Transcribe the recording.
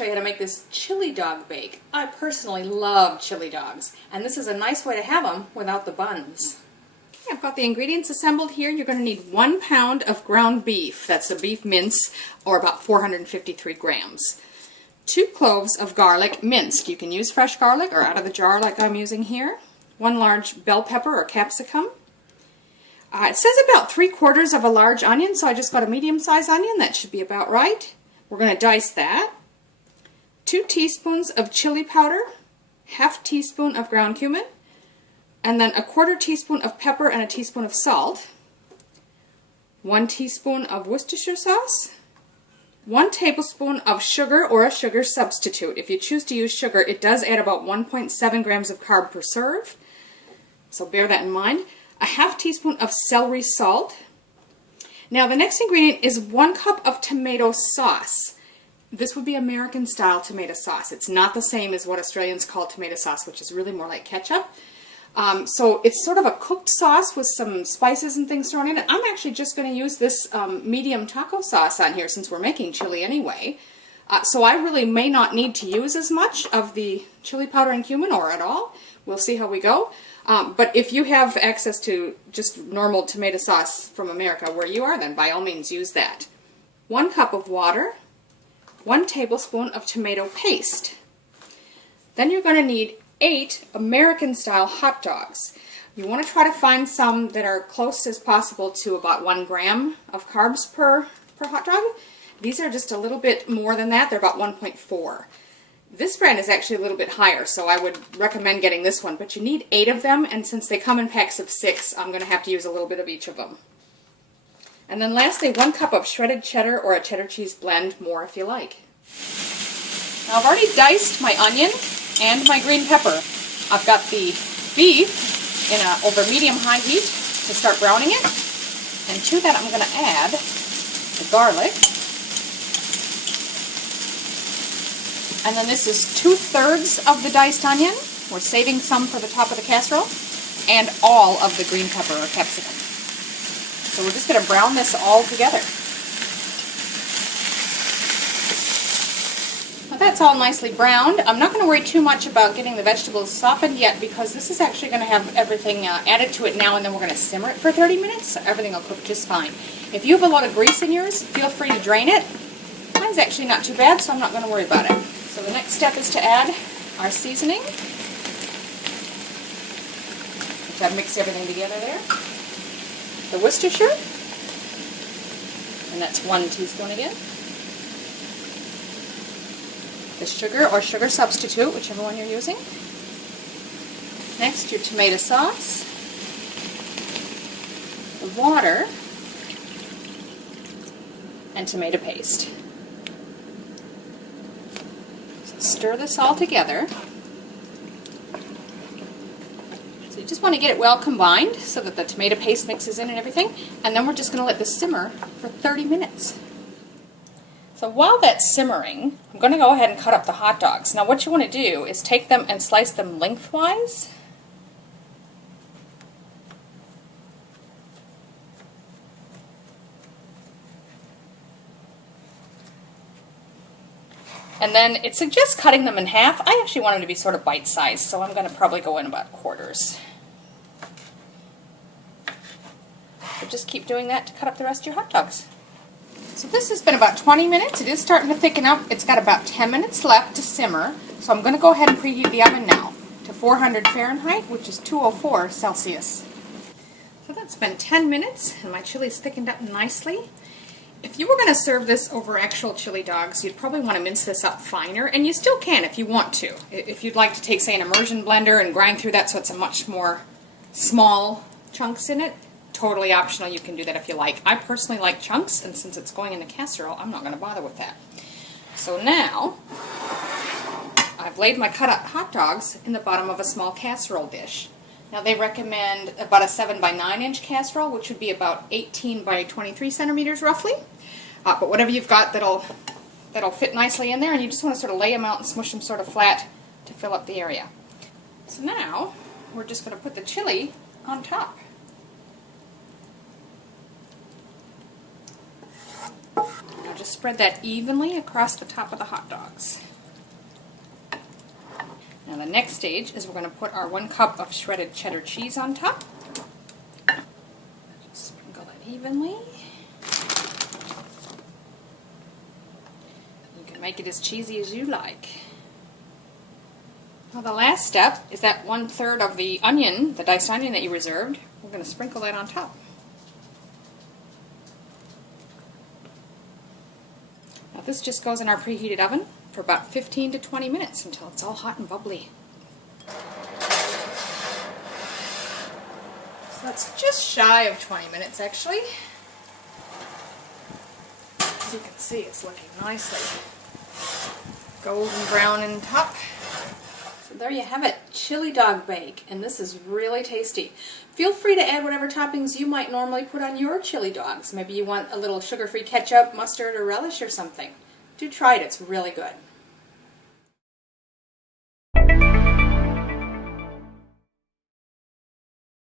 show you how to make this chili dog bake. I personally love chili dogs, and this is a nice way to have them without the buns. Okay, I've got the ingredients assembled here. You're going to need 1 pound of ground beef. That's a beef mince, or about 453 grams. 2 cloves of garlic, minced. You can use fresh garlic or out of the jar like I'm using here. 1 large bell pepper or capsicum. It says about 3/4 of a large onion, so I just got a medium-sized onion. That should be about right. We're going to dice that. 2 teaspoons of chili powder, 1/2 teaspoon of ground cumin, and then 1/4 teaspoon of pepper and 1 teaspoon of salt. 1 teaspoon of Worcestershire sauce. 1 tablespoon of sugar or a sugar substitute. If you choose to use sugar, it does add about 1.7 grams of carb per serve, so bear that in mind. 1/2 teaspoon of celery salt. Now the next ingredient is 1 cup of tomato sauce. This would be American style tomato sauce. It's not the same as what Australians call tomato sauce, which is really more like ketchup. So it's sort of a cooked sauce with some spices and things thrown in it. I'm actually just going to use this medium taco sauce on here since we're making chili anyway. So I really may not need to use as much of the chili powder and cumin or at all. We'll see how we go. But if you have access to just normal tomato sauce from America where you are, then by all means use that. 1 cup of water, 1 tablespoon of tomato paste. Then you're going to need 8 American-style hot dogs. You want to try to find some that are close as possible to about 1 gram of carbs per hot dog. These are just a little bit more than that. They're about 1.4. This brand is actually a little bit higher, so I would recommend getting this one. But you need 8 of them, and since they come in packs of 6, I'm going to have to use a little bit of each of them. And then lastly, 1 cup of shredded cheddar or a cheddar cheese blend, more if you like. Now I've already diced my onion and my green pepper. I've got the beef in over medium-high heat to start browning it. And to that I'm going to add the garlic. And then this is 2/3 of the diced onion. We're saving some for the top of the casserole. And all of the green pepper or capsicum. So we're just going to brown this all together. Now that's all nicely browned. I'm not going to worry too much about getting the vegetables softened yet because this is actually going to have everything added to it now, and then we're going to simmer it for 30 minutes, so everything will cook just fine. If you have a lot of grease in yours, feel free to drain it. Mine's actually not too bad, so I'm not going to worry about it. So the next step is to add our seasoning, which I've mixed everything together there. The Worcestershire, and that's 1 teaspoon again. The sugar or sugar substitute, whichever one you're using. Next, your tomato sauce, the water, and tomato paste. So stir this all together. So you just want to get it well combined so that the tomato paste mixes in and everything, and then we're just going to let this simmer for 30 minutes. So while that's simmering, I'm going to go ahead and cut up the hot dogs. Now what you want to do is take them and slice them lengthwise. And then it suggests cutting them in half. I actually want them to be sort of bite-sized, so I'm going to probably go in about quarters. So just keep doing that to cut up the rest of your hot dogs. So this has been about 20 minutes. It is starting to thicken up. It's got about 10 minutes left to simmer. So I'm going to go ahead and preheat the oven now to 400 Fahrenheit, which is 204 Celsius. So that's been 10 minutes, and my chili's thickened up nicely. If you were going to serve this over actual chili dogs, you'd probably want to mince this up finer, and you still can if you want to. If you'd like to take, say, an immersion blender and grind through that so it's a much more small chunks in it, totally optional. You can do that if you like. I personally like chunks, and since it's going in the casserole, I'm not going to bother with that. So now, I've laid my cut up hot dogs in the bottom of a small casserole dish. Now they recommend about a 7 by 9 inch casserole, which would be about 18 by 23 centimeters roughly. But whatever you've got that'll fit nicely in there, and you just want to sort of lay them out and smush them sort of flat to fill up the area. So now we're just going to put the chili on top. Now just spread that evenly across the top of the hot dogs. Now the next stage is we're going to put our 1 cup of shredded cheddar cheese on top. Just sprinkle it evenly. You can make it as cheesy as you like. Now the last step is that 1/3 of the onion, the diced onion that you reserved, we're going to sprinkle that on top. Now this just goes in our preheated oven for about 15 to 20 minutes until it's all hot and bubbly. So that's just shy of 20 minutes actually. As you can see, it's looking nicely golden brown in top. So there you have it, chili dog bake, and this is really tasty. Feel free to add whatever toppings you might normally put on your chili dogs. Maybe you want a little sugar-free ketchup, mustard, or relish or something. Do try it, it's really good.